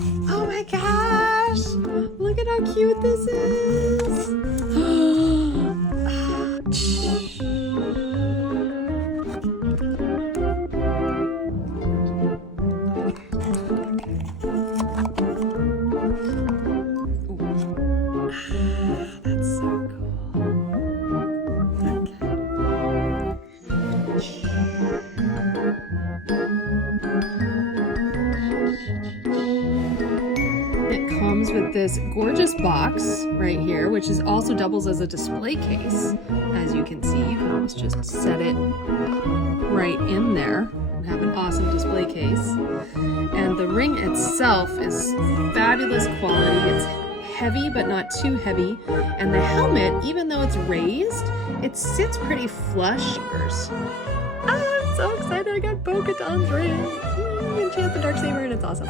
Oh my gosh! Look at how cute this is! That's so cool. It comes with this gorgeous box right here, which is also doubles as a display case. As you can see, you can almost just set it right in there and have an awesome display case. And the ring itself is fabulous quality. It's heavy, but not too heavy. And the helmet, even though it's raised, it sits pretty flush. I'm so excited, I got Bo-Katan's ring. And she has the Darksaber and it's awesome.